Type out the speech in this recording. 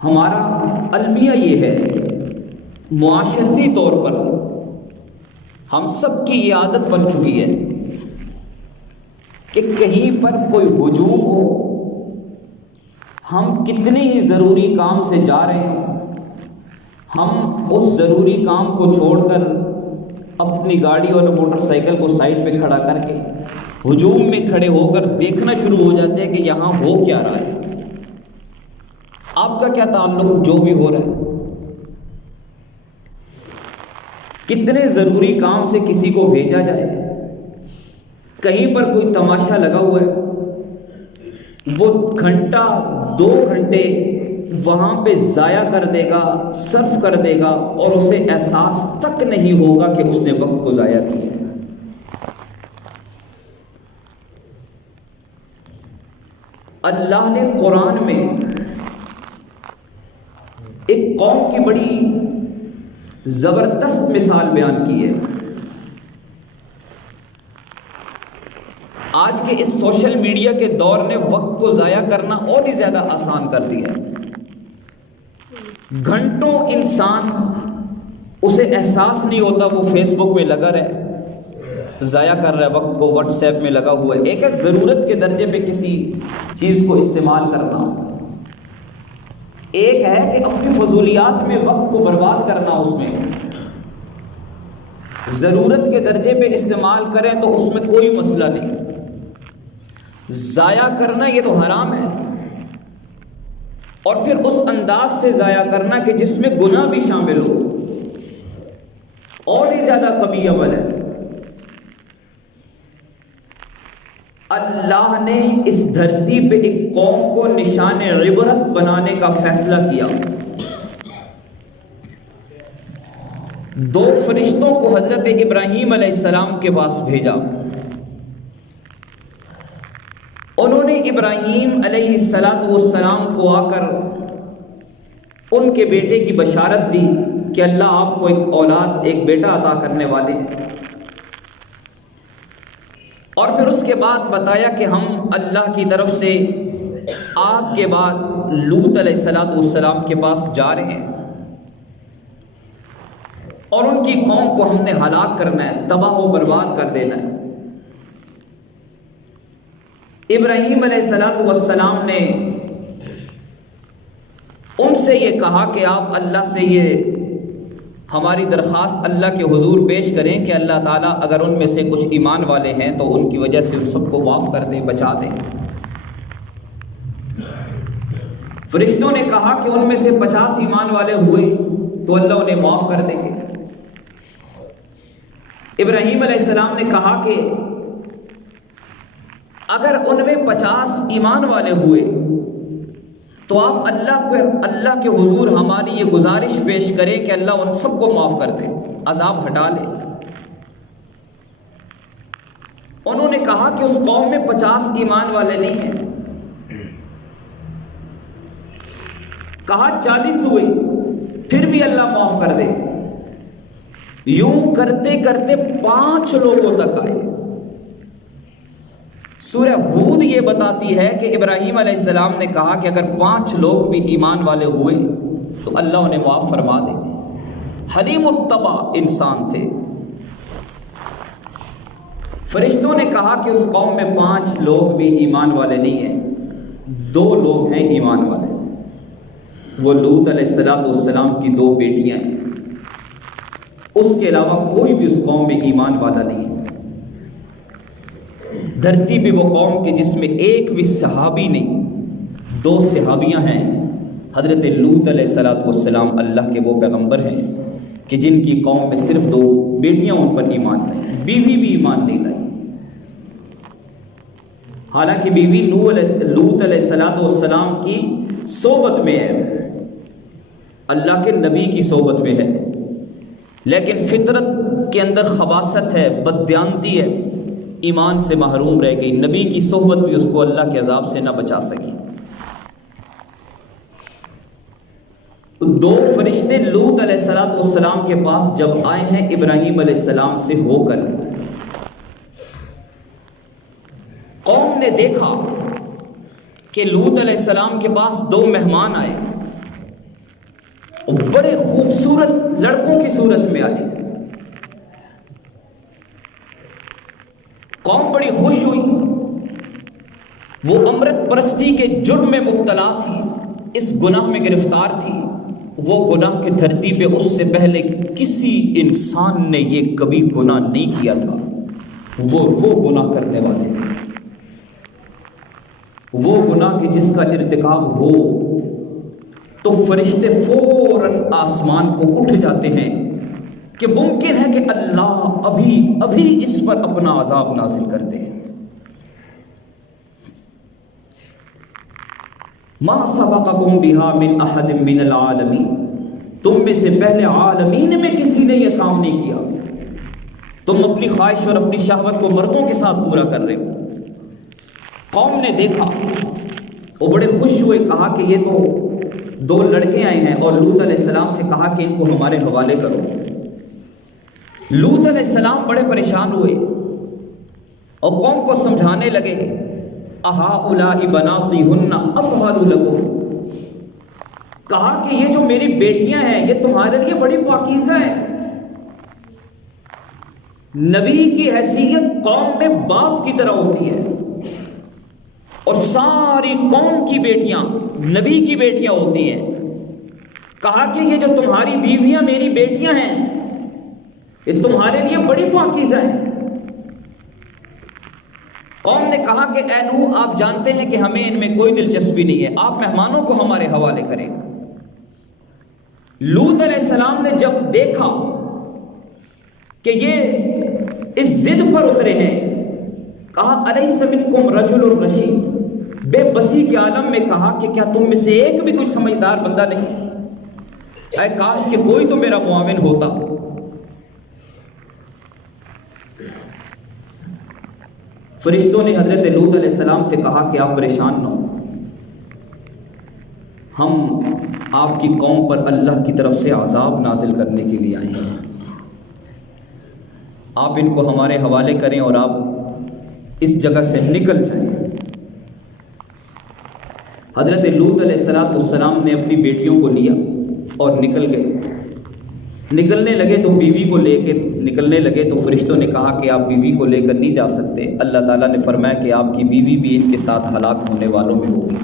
ہمارا المیہ یہ ہے، معاشرتی طور پر ہم سب کی یہ عادت بن چکی ہے کہ کہیں پر کوئی ہجوم ہو، ہم کتنے ہی ضروری کام سے جا رہے ہوں، ہم اس ضروری کام کو چھوڑ کر اپنی گاڑی اور موٹر سائیکل کو سائڈ پہ کھڑا کر کے ہجوم میں کھڑے ہو کر دیکھنا شروع ہو جاتے ہیں کہ یہاں ہو کیا رہا ہے، آپ کا کیا تعلق جو بھی ہو رہا ہے۔ کتنے ضروری کام سے کسی کو بھیجا جائے، کہیں پر کوئی تماشا لگا ہوا ہے، وہ گھنٹہ 2 گھنٹے وہاں پہ ضائع کر دے گا، صرف کر دے گا، اور اسے احساس تک نہیں ہوگا کہ اس نے وقت کو ضائع کیا ہے۔ اللہ نے قرآن میں ایک قوم کی بڑی زبردست مثال بیان کی ہے۔ آج کے اس سوشل میڈیا کے دور نے وقت کو ضائع کرنا اور ہی زیادہ آسان کر دیا ہے۔ گھنٹوں انسان اسے احساس نہیں ہوتا، وہ فیس بک میں لگا رہے، ضائع کر رہا ہے وقت کو، واٹس ایپ میں لگا ہوا ہے۔ ایک ہے ضرورت کے درجے پہ کسی چیز کو استعمال کرنا، ایک ہے کہ اپنی فضولیات میں وقت کو برباد کرنا۔ اس میں ضرورت کے درجے پہ استعمال کریں تو اس میں کوئی مسئلہ نہیں، ضائع کرنا یہ تو حرام ہے، اور پھر اس انداز سے ضائع کرنا کہ جس میں گناہ بھی شامل ہو، اور ہی زیادہ کبھی عمل ہے۔ اللہ نے اس دھرتی پہ ایک قوم کو نشان عبرت بنانے کا فیصلہ کیا۔ 2 فرشتوں کو حضرت ابراہیم علیہ السلام کے پاس بھیجا۔ انہوں نے ابراہیم علیہ السلام کو آ کر ان کے بیٹے کی بشارت دی کہ اللہ آپ کو ایک اولاد، ایک بیٹا عطا کرنے والے ہیں، اور پھر اس کے بعد بتایا کہ ہم اللہ کی طرف سے آگ کے بعد لوط علیہ السلام کے پاس جا رہے ہیں، اور ان کی قوم کو ہم نے ہلاک کرنا ہے، تباہ و برباد کر دینا ہے۔ ابراہیم علیہ السلام نے ان سے یہ کہا کہ آپ اللہ سے یہ ہماری درخواست اللہ کے حضور پیش کریں کہ اللہ تعالیٰ اگر ان میں سے کچھ ایمان والے ہیں تو ان کی وجہ سے ان سب کو معاف کر دیں، بچا دیں۔ فرشتوں نے کہا کہ ان میں سے 50 ایمان والے ہوئے تو اللہ انہیں معاف کر دیں گے۔ ابراہیم علیہ السلام نے کہا کہ اگر ان میں 50 ایمان والے ہوئے تو آپ اللہ کے حضور ہماری یہ گزارش پیش کریں کہ اللہ ان سب کو معاف کر دے، عذاب ہٹا لے۔ انہوں نے کہا کہ اس قوم میں 50 ایمان والے نہیں ہیں۔ کہا 40 ہوئے، پھر بھی اللہ معاف کر دے۔ یوں کرتے کرتے 5 لوگوں تک آئے۔ سورہ ہود یہ بتاتی ہے کہ ابراہیم علیہ السلام نے کہا کہ اگر 5 لوگ بھی ایمان والے ہوئے تو اللہ انہیں معاف فرما دے گے۔ حلیم الطبع انسان تھے۔ فرشتوں نے کہا کہ اس قوم میں 5 لوگ بھی ایمان والے نہیں ہیں، 2 لوگ ہیں ایمان والے، وہ لوط علیہ السلام کی 2 بیٹیاں ہیں، اس کے علاوہ کوئی بھی اس قوم میں ایمان والا نہیں ہے۔ دھرتی پہ وہ قوم کے جس میں ایک بھی صحابی نہیں، 2 صحابیاں ہیں۔ حضرت لوط علیہ السلام اللہ کے وہ پیغمبر ہیں کہ جن کی قوم میں صرف 2 بیٹیاں ان پر ایمان لائی، بیوی بھی ایمان نہیں لائی۔ حالانکہ بیوی لوط علیہ السلام کی صحبت میں ہے، اللہ کے نبی کی صحبت میں ہے، لیکن فطرت کے اندر خباثت ہے، بددیانتی ہے، ایمان سے محروم رہ گئی۔ نبی کی صحبت بھی اس کو اللہ کے عذاب سے نہ بچا سکی۔ 2 فرشتے لوط علیہ السلام کے پاس جب آئے ہیں ابراہیم علیہ السلام سے ہو کر، قوم نے دیکھا کہ لوط علیہ السلام کے پاس 2 مہمان آئے، بڑے خوبصورت لڑکوں کی صورت میں آئی. قوم بڑی خوش ہوئی. وہ امرت پرستی کے جرم میں مبتلا تھی, اس گناہ میں گرفتار تھی. وہ گناہ کی دھرتی پہ اس سے پہلے کسی انسان نے یہ کبھی گناہ نہیں کیا تھا. وہ گناہ کرنے والے تھے. وہ گناہ کہ جس کا ارتکاب ہو تو فرشتے فوراً آسمان کو اٹھ جاتے ہیں کہ ممکن ہے کہ اللہ ابھی اس پر اپنا عذاب نازل کرتے ہیں. ما سبقکم بہا من احد من العالمین, تم میں سے پہلے عالمین میں کسی نے یہ کام نہیں کیا. تم اپنی خواہش اور اپنی شہوت کو مردوں کے ساتھ پورا کر رہے ہو. قوم نے دیکھا, وہ بڑے خوش ہوئے, کہا کہ یہ تو 2 لڑکے آئے ہیں, اور لوط علیہ السلام سے کہا کہ ان کو ہمارے حوالے کرو. لوط علیہ السلام بڑے پریشان ہوئے اور قوم کو سمجھانے لگے, اہؤلاء بناتی ہن اطہر لکم, کہا کہ یہ جو میری بیٹیاں ہیں یہ تمہارے لیے بڑی پاکیزہ ہیں. نبی کی حیثیت قوم میں باپ کی طرح ہوتی ہے, اور ساری قوم کی بیٹیاں نبی کی بیٹیاں ہوتی ہیں. کہا کہ یہ جو تمہاری بیویاں میری بیٹیاں ہیں یہ تمہارے لیے بڑی پاکیزہ ہیں. قوم نے کہا کہ اے نوح, آپ جانتے ہیں کہ ہمیں ان میں کوئی دلچسپی نہیں ہے, آپ مہمانوں کو ہمارے حوالے کریں. لوط علیہ السلام نے جب دیکھا کہ یہ اس ضد پر اترے ہیں, کہا الیس منکم رجل رشید, بے بسی کے عالم میں کہا کہ کیا تم میں سے ایک بھی کوئی سمجھدار بندہ نہیں؟ اے کاش کہ کوئی تو میرا معاون ہوتا. فرشتوں نے حضرت لوط علیہ السلام سے کہا کہ آپ پریشان نہ ہو, ہم آپ کی قوم پر اللہ کی طرف سے عذاب نازل کرنے کے لیے آئے ہیں. آپ ان کو ہمارے حوالے کریں اور آپ اس جگہ سے نکل جائیں. حضرت لوط علیہ السلام نے اپنی بیٹیوں کو لیا اور نکل گئے. نکلنے لگے تو بیوی کو لے کے نکلنے لگے تو فرشتوں نے کہا کہ آپ بیوی کو لے کر نہیں جا سکتے. اللہ تعالیٰ نے فرمایا کہ آپ کی بیوی بھی ان کے ساتھ ہلاک ہونے والوں میں ہوگی.